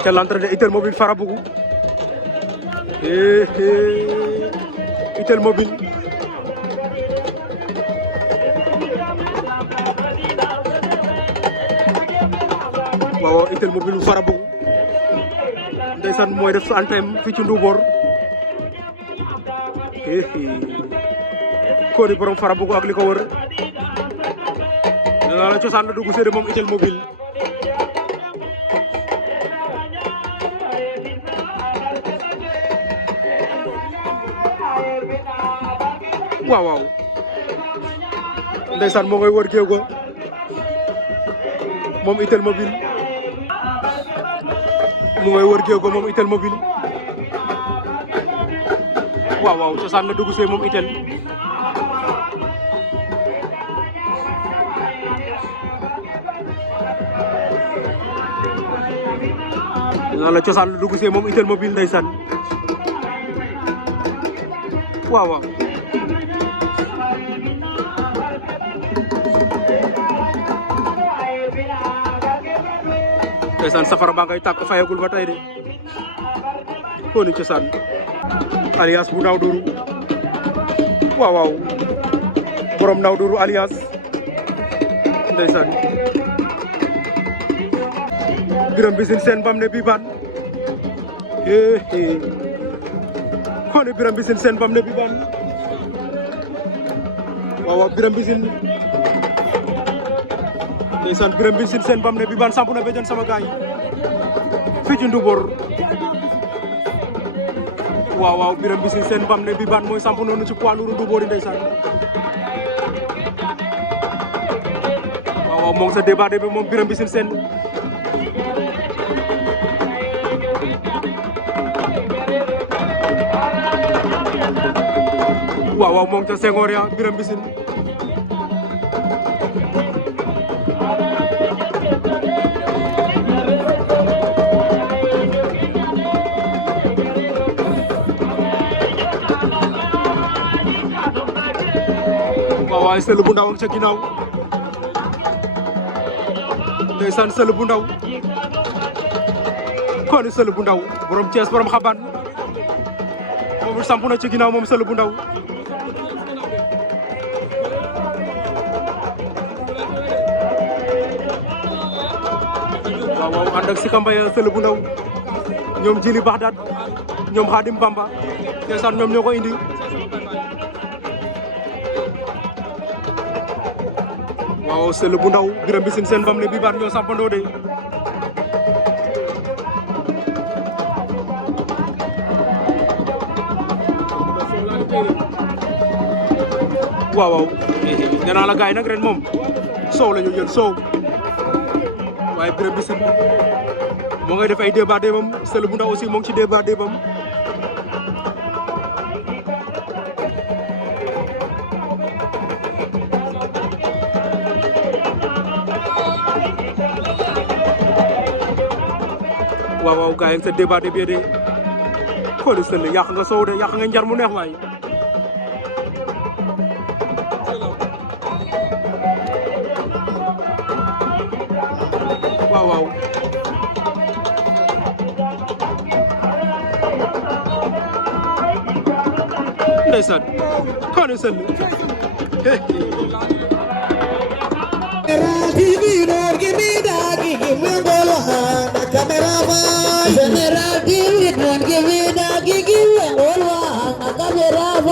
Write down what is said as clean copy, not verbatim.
aca l'entrée de Itel Mobile Farabougou Itel Mobile waaw Itel Mobile Farabougou ndeysaan mooy def sa antenne fii ci Ndoubor Koni borom Farabougou ak li ko wër nee naa la cosaan la dugg séedé moom Itel Mobile waaw waaw ndeysaan moo ngay wër géew go moom Itel Mobile mu ngay wër géew go moom Itel Mobile waaw waaw cosaan la dugg see moom Itel naa la cosaan la dugg see moom Itel Mobile ndeysaan waaw waaw ndeysaan safara baa ngay tàkk fayagul ba tey de Koni cosaan alias bu Nawdourou waaw waaw borom Nawdourou alias ndeysaan Biram Mbissine Sène bam ne biban Koni Biram Mbissine Sène bam ne biban waaw waaw Biram Mbissine ndeysaan Biram Mbissine Sène bam ne biban sampu na bejan sama gaay fii ci Ndoubor waaw waaw Biram Mbissine Sène bam ne biban mooy sampu noonu ci poids lourd Ndoubor yi ndeysaan waaw waaw moom sa débat bi moom Biram Mbissine Sène waaw waaw moom ca Senghor ya Biram Mbissine waaw waaye sël bu ndaw ca ginnaaw ndeysaan sël bu ndaw Koni sël bu ndaw borom Thiès borom xaban moom sampu na ci ginnaaw moom sël bu ndaw waaw waaw ànd ak Sika Mbaye sël bu ndaw ñoom Jili Baxdaat ñoom Xaadim Bamba ndeysaan ñoom ñoo ko indi waaw sël bu ndaw Biram Mbissine Sène bam ne biban ñoo sampandoo de waaw waaw nee naa la gaay nag ren moom soow la ñu jël soow waaye Biram Mbissine moo ngay def ay débat débam sël bu ndaw aussi moo ngi ci débat débam waaw waaw gaay ak sa débat bi de Koni sël yàq nga soow de yàq nga njar mu neex waay waaw waaw ndeysaan Koni sël General TV, don't give me that, give me all one.